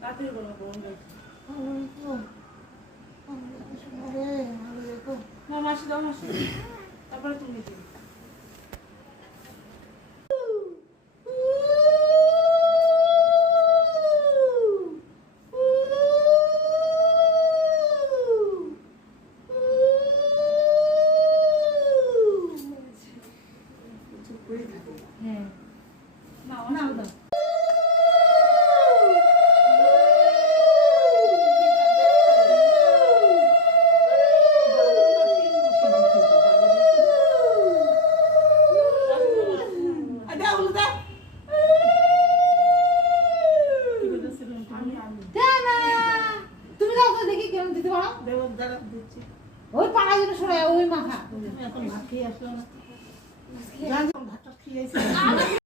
তাড়াতাড়ি বলো বোন না মাসি দাও মাসি তারপরে তুমি দিও হ্যাঁ নাও নাও দাও ওই পাড়া যেন সরে ওই মাথা এখন ভাত খেয়ে আসলো না ভাতটা খেয়ে